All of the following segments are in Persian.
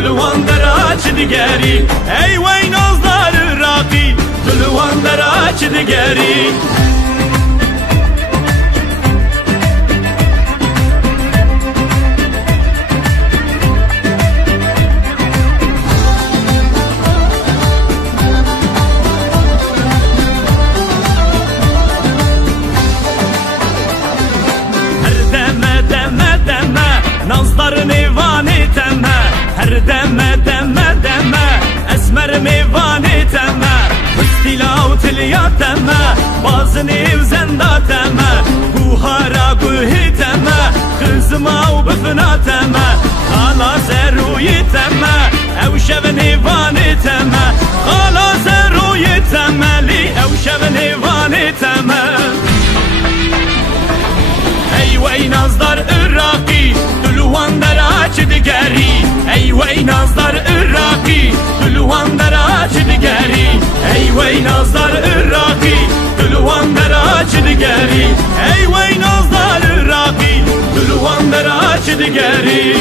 دلوان درا چه دیگری ای وی نازدار راقی دلوان درا چه دیگری نازدار میوانی تمه هر دمه دمه دمه اسمر میوانی تمه مستیلا و تلیا تمه بازنی و زندا تمه گوهارا گوهی تمه خزما و بفنا تمه خلاص روی تمه او شب نیوانی تمه خلاص روی تمه لی او شب نیوانی تمه ای وی نازدار عراقی دلوان درا چه دیگری ای وی نازدار عراقی دلوان درا چه دیگری ای وی نازدار عراقی دلوان درا چه دیگری ای وی نازدار عراقی دلوان درا چه دیگری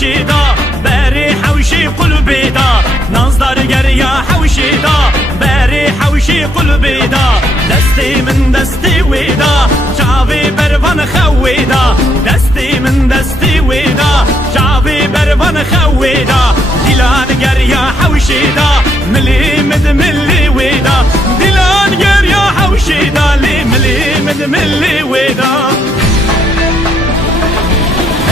حوشيدا باري حوشي قلبي دا نازدار يا حوشي دا باري حوشي قلبي دا دستي من دستي ويدا شعبي برفان خويدا دستي من دستي ويدا شعبي برفان خويدا دلان يا حوشي دا ملي مد ملي ويدا دلان يا حوشي دا لي ملي مد ملي ويدا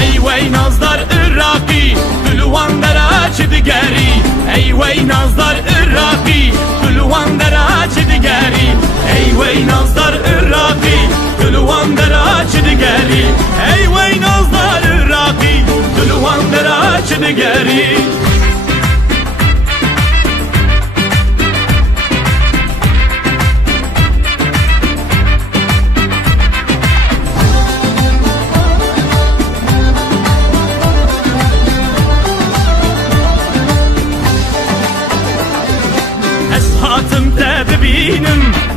ای وی نازدار عراقی دلوان درا چه دیگری ای وی نازدار عراقی دلوان درا چه دیگری ای وی نازدار عراقی دلوان درا چه دیگری ای وی نازدار عراقی دلوان درا چه دیگری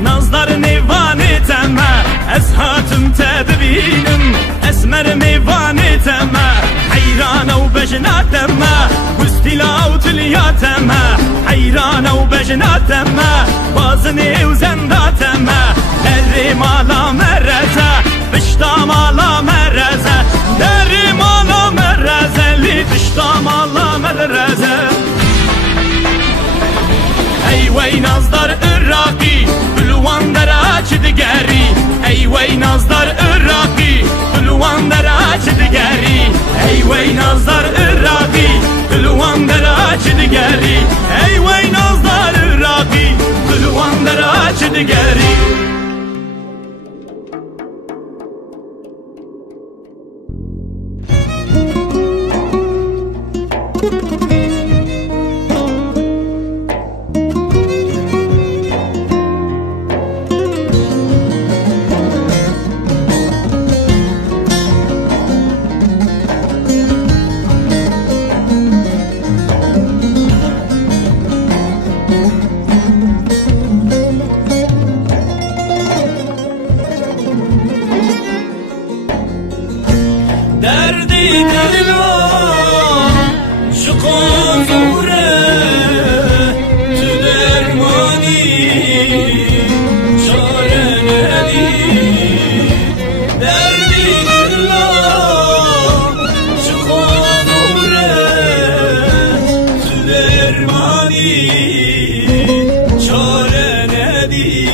نازدار نیوانی تمه از هاتم تبینم اسمر میوانی تمه حیران و بجنا تمه گستیلا و تلیا تمه حیران و بجنا تمه بازنی و زندا تمه دری مالا مرزه بشتا مالا مرزه دری مالا مرزه لی بشتا مالا مرزه ای وی نازدار عراقی دلوان درا چه دیگری ای وی نازدار عراقی دلوان درا چه دیگری ای وی نازدار عراقی دلوان درا چه دیگری ای وی نازدار عراقی دلوان درا چه دیگری دردی دلم شقا دوره تو درمانی چاره ندی دردی دلم شقا دوره تو درمانی چاره ندی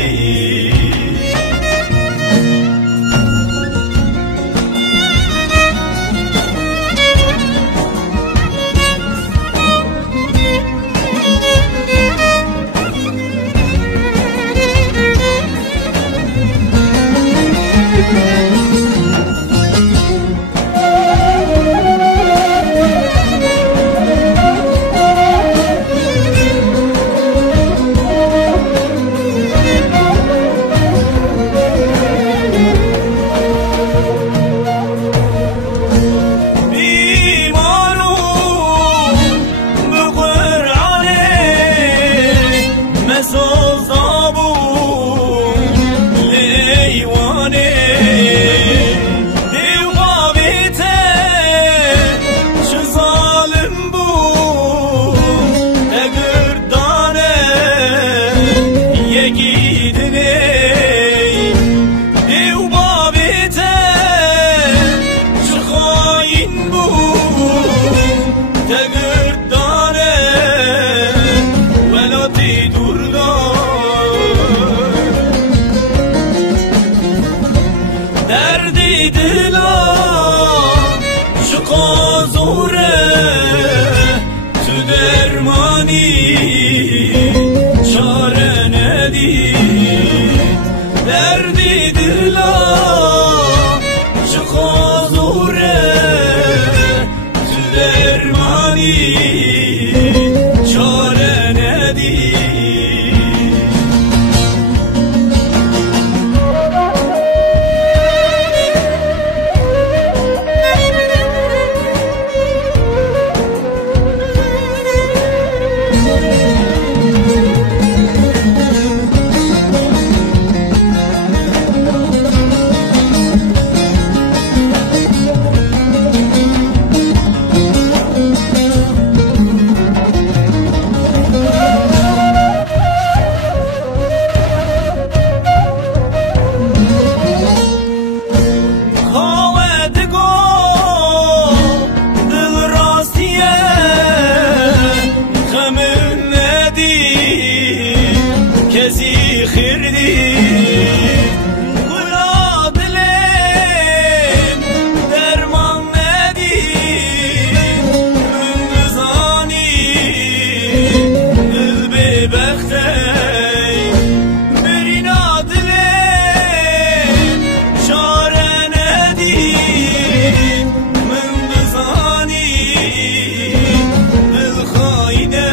درمانی چاره ندی دردی دلا چه خوزوره تو درمانی چاره ندی کسی خیردی گلا دلم درمان ندی من بزانی دل ببختی برینا دلم چاره ندی من بزانی دل خواهیده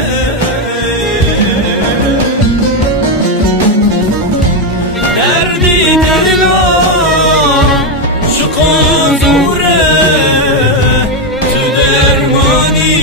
تو درمانی